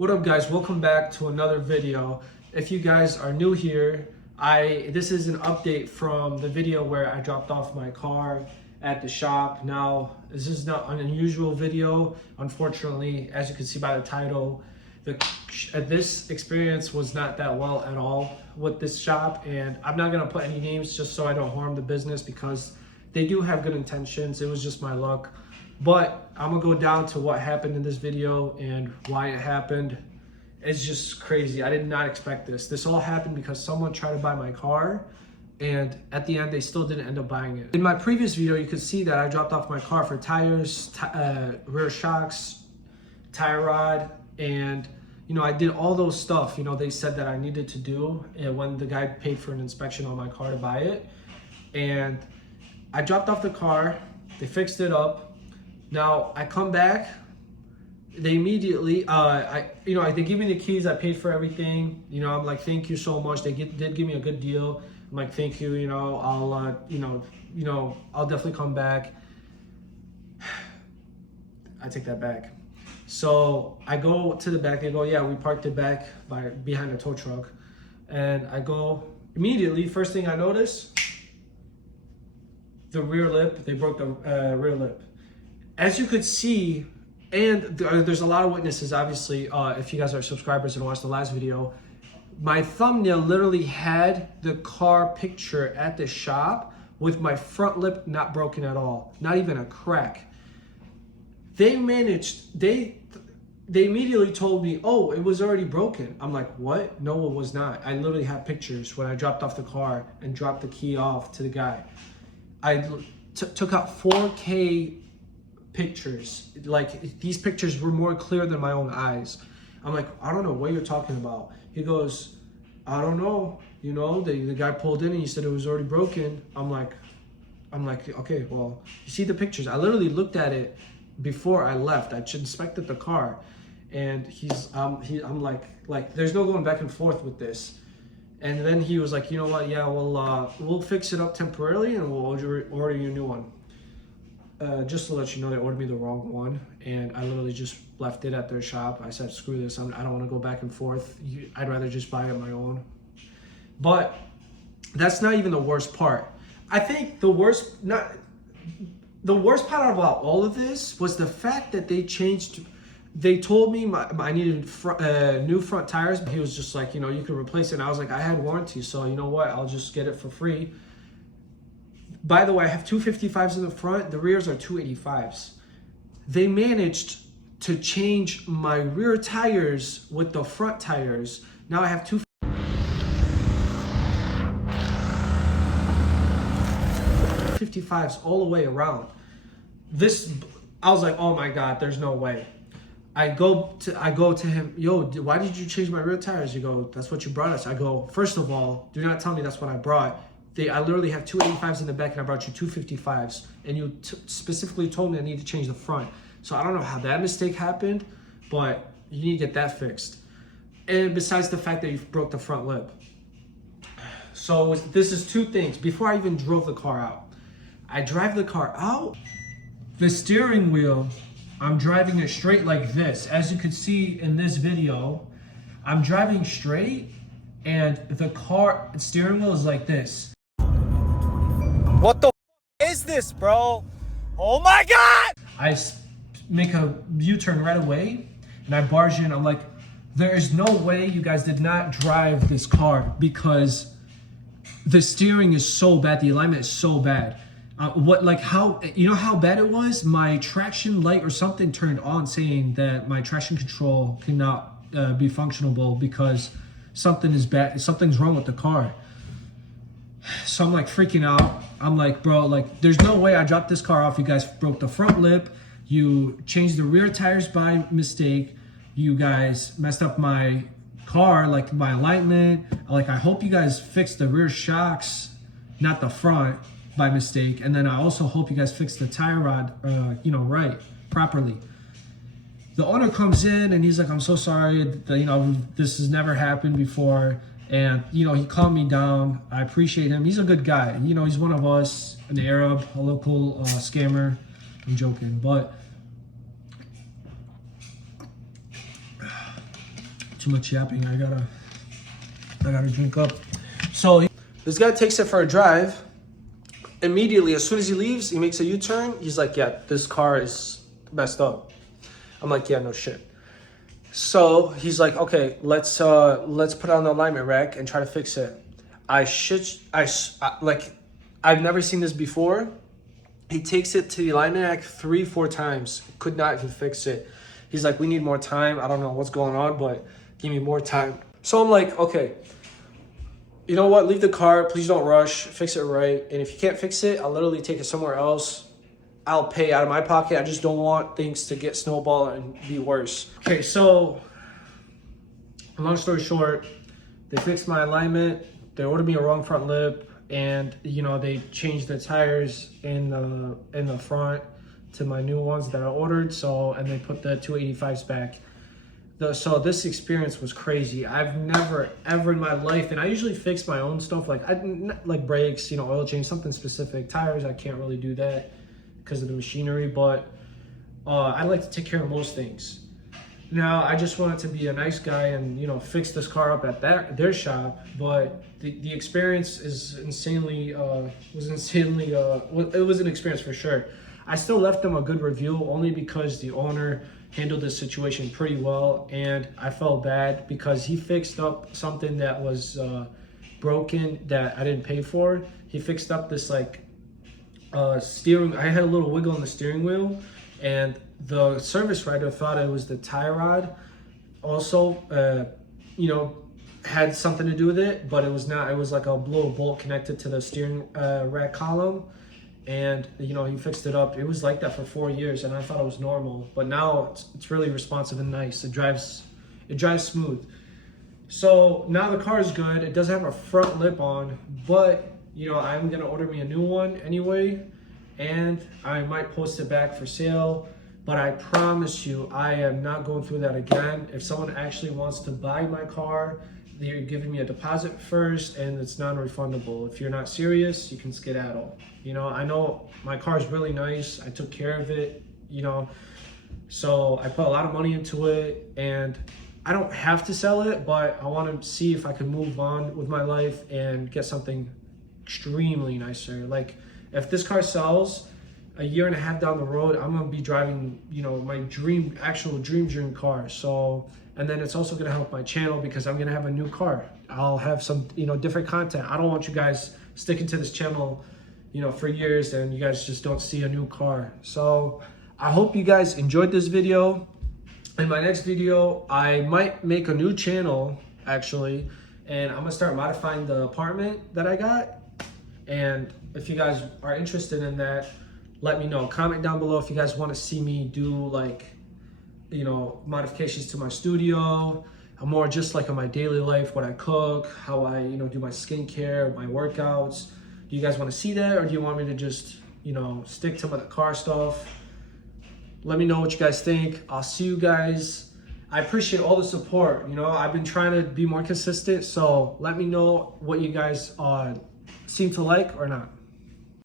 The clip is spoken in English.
What up, guys? Welcome back to another video. If you guys are new here, this is an update from the video where I dropped off my car at the shop. Now, this is not an unusual video. Unfortunately, as you can see by the title, this experience was not that well at all with this shop, and I'm not gonna put any names just so I don't harm the business because they do have good intentions. It was just my luck. But I'm gonna go down to what happened in this video and why it happened. It's just crazy. I did not expect this. This all happened because someone tried to buy my car, and at the end, they still didn't end up buying it. In my previous video, you could see that I dropped off my car for tires, rear shocks, tire rod, and I did all those stuff, they said that I needed to do when the guy paid for an inspection on my car to buy it. And I dropped off the car, they fixed it up. Now I come back, they immediately, they give me the keys, I paid for everything. I'm like, thank you so much. They did give me a good deal. I'm like, thank you, I'll definitely come back. I take that back. So I go to the back, they go, yeah, we parked it back behind a tow truck. And I go immediately, first thing I notice, the rear lip, they broke the rear lip. As you could see, and there's a lot of witnesses, obviously, if you guys are subscribers and watched the last video, my thumbnail literally had the car picture at the shop with my front lip not broken at all, not even a crack. They immediately told me, oh, it was already broken. I'm like, what? No, it was not. I literally have pictures when I dropped off the car and dropped the key off to the guy. I took out 4K pictures. Like, these pictures were more clear than my own eyes. I'm like, I don't know what you're talking about. He goes, I don't know. The guy pulled in and he said it was already broken. I'm like, okay, well, you see the pictures. I literally looked at it before I left. I inspected the car, and I'm like, there's no going back and forth with this. And then he was like, you know what? Yeah, we'll fix it up temporarily and we'll order you a new one. Just to let you know, they ordered me the wrong one, and I literally just left it at their shop. I said, screw this, I don't want to go back and forth. I'd rather just buy it my own. But that's not even the worst part. I think the worst part about all of this was the fact that they told me I needed new front tires. He was just like, you can replace it. And I was like, I had warranty, so you know what? I'll just get it for free. By the way, I have 255s in the front. The rears are 285s. They managed to change my rear tires with the front tires. Now I have 255s all the way around. I was like, oh my God, there's no way. I go to him, yo, why did you change my rear tires? You go, that's what you brought us. I go, first of all, do not tell me that's what I brought. I literally have 285s in the back and I brought you 255s, and you specifically told me I need to change the front. So I don't know how that mistake happened, but you need to get that fixed. And besides the fact that you broke the front lip. So this is two things. Before I even drove the car out, I drive the car out. The steering wheel, I'm driving it straight like this. As you can see in this video, I'm driving straight and the car steering wheel is like this. What the is this, bro? Oh my God! I make a U-turn right away and I barge in. I'm like, there is no way you guys did not drive this car because the steering is so bad. The alignment is so bad. How bad it was? My traction light or something turned on saying that my traction control cannot be functionable because something is bad. Something's wrong with the car. So I'm like freaking out. I'm like, bro, there's no way I dropped this car off. You guys broke the front lip. You changed the rear tires by mistake. You guys messed up my car, my alignment. I hope you guys fixed the rear shocks, not the front, by mistake. And then I also hope you guys fixed the tire rod, right, properly. The owner comes in and he's like, I'm so sorry, this has never happened before. And, he calmed me down. I appreciate him. He's a good guy. He's one of us, an Arab, a local scammer. I'm joking, but Too much yapping. I gotta drink up. So this guy takes it for a drive. Immediately, as soon as he leaves, he makes a U-turn. He's like, yeah, this car is messed up. I'm like, yeah, no shit. So he's like, okay, let's put on the alignment rack and try to fix it. I've never seen this before. He takes it to the alignment rack 3-4 times. Could not even fix it. He's like, we need more time. I don't know what's going on, but give me more time. So I'm like, okay, you know what? Leave the car. Please don't rush. Fix it right. And if you can't fix it, I'll literally take it somewhere else. I'll pay out of my pocket. I just don't want things to get snowball and be worse. Okay, so long story short, they fixed my alignment. They ordered me a wrong front lip, and you know, they changed the tires in the front to my new ones that I ordered. So, and they put the 285s back. So this experience was crazy. I've never ever in my life, and I usually fix my own stuff, like brakes, you know, oil change, something specific. Tires, I can't really do that because of the machinery, but I like to take care of most things. Now, I just wanted to be a nice guy and, you know, fix this car up at their shop, but the experience is insanely, it was an experience for sure. I still left them a good review only because the owner handled the situation pretty well, and I felt bad because he fixed up something that was broken that I didn't pay for. He fixed up this steering. I had a little wiggle in the steering wheel, and the service writer thought it was the tie rod. Also, you know, had something to do with it, but it was not. It was like a little bolt connected to the steering rack column, and you know, he fixed it up. It was like that for 4 years, and I thought it was normal. But now it's really responsive and nice. It drives smooth. So now the car is good. It doesn't have a front lip on, but you know, I'm gonna order me a new one anyway, and I might post it back for sale. But I promise you, I am not going through that again. If someone actually wants to buy my car, they're giving me a deposit first, and it's non-refundable. If you're not serious, you can skedaddle. You know, I know my car is really nice. I took care of it, you know, so I put a lot of money into it, and I don't have to sell it, but I want to see if I can move on with my life and get something extremely nicer. Like, if this car sells a year and a half down the road, I'm gonna be driving, you know, my actual dream car. So, and then it's also gonna help my channel because I'm gonna have a new car. I'll have some, you know, different content. I don't want you guys sticking to this channel, you know, for years and you guys just don't see a new car. So I hope you guys enjoyed this video. In my next video, I might make a new channel actually, and I'm gonna start modifying the apartment that I got. And if you guys are interested in that, let me know. Comment down below if you guys want to see me do, like, you know, modifications to my studio, more just like in my daily life, what I cook, how I, you know, do my skincare, my workouts. Do you guys want to see that, or do you want me to just, you know, stick to my car stuff? Let me know what you guys think. I'll see you guys. I appreciate all the support. You know, I've been trying to be more consistent, so let me know what you guys seem to like or not.